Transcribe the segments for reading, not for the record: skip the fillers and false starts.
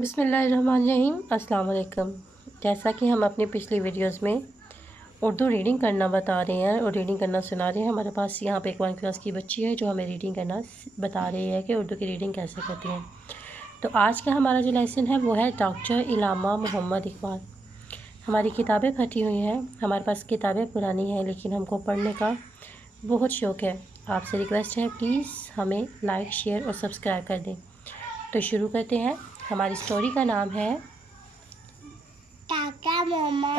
بسم اللہ الرحمن الرحیم۔ السلام علیکم۔ جیسا کہ ہم اپنی پچھلی ویڈیوز میں اردو ریڈنگ کرنا بتا رہے ہیں اور ریڈنگ کرنا سنا رہے ہیں، ہمارے پاس یہاں پہ ایک 1 کلاس کی بچی ہے جو ہمیں ریڈنگ کرنا بتا رہی ہے کہ اردو کی ریڈنگ کیسے کرتی ہیں۔ تو آج کا ہمارا جو لیسن ہے وہ ہے ڈاکٹر علامہ محمد اقبال۔ ہماری کتابیں پھٹی ہوئی ہیں، ہمارے پاس کتابیں پرانی ہیں لیکن ہم کو پڑھنے کا بہت شوق ہے۔ آپ سے ریکویسٹ ہے پلیز ہمیں لائک، شیئر اور سبسکرائب کر دیں۔ تو شروع کرتے ہیں۔ ہماری سٹوری کا نام ہے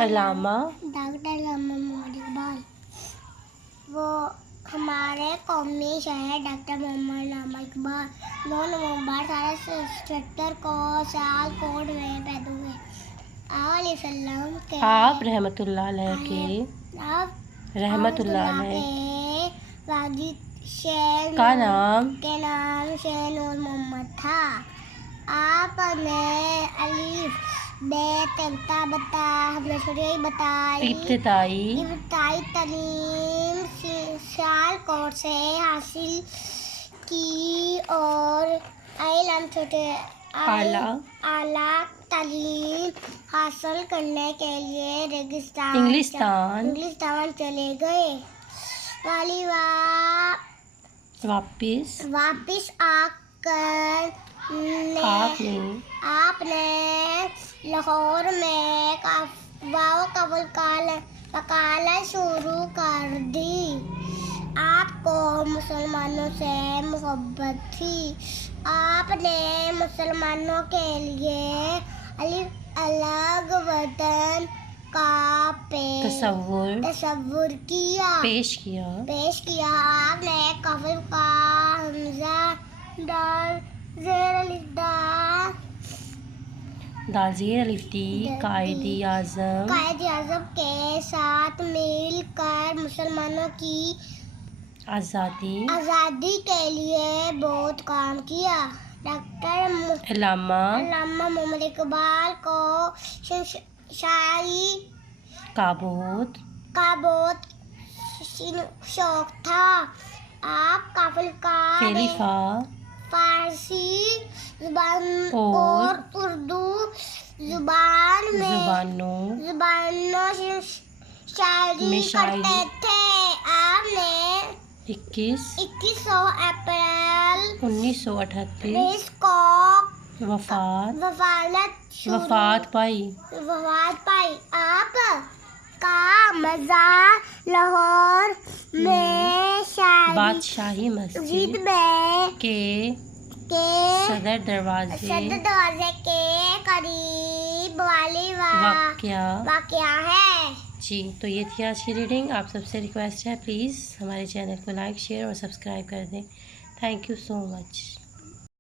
علامہ محمد اقبال۔ وہ ہمارے قومی شاعر ڈاکٹر محمد علامہ اقبال 9 نومبر 1877 کو سیالکوٹ میں پیدا ہوئے۔ آپ رحمۃ اللہ علیہ کے والد کا نام شیر نور محمد تھا۔ آپ نے الف بے ابتدائی تعلیم سیالکوٹ سے حاصل کی اور اعلیٰ تعلیم حاصل کرنے کے لیے انگلستان چلے گئے۔ واپس آ کر آپ نے لاہور میں وکالت شروع کر دی۔ آپ کو مسلمانوں سے محبت تھی۔ آپ نے مسلمانوں کے لیے الگ وطن کا تصور پیش کیا۔ آپ نے کافر کا حمزہ دال زیر الف دی قائد اعظم کے ساتھ مل کر مسلمانوں کی آزادی کے لیے بہت کام کیا۔ ڈاکٹر علامہ محمد اقبال کو شاعری کا بہت شوق تھا۔ آپ کافی فارسی زبان اور اردو زبانوں شاعری کرتے تھے۔ آپ نے 21 اپریل 1938 کو وفات پائی۔ آپ کا مزار لاہور میں بادشاہی مسجد کے صدر دروازے کے قریب والی واقعہ ہے۔ جی، تو یہ تھی آج کی ریڈنگ۔ آپ سب سے ریکویسٹ ہے پلیز ہمارے چینل کو لائک، شیئر اور سبسکرائب کر دیں۔ Thank you so much.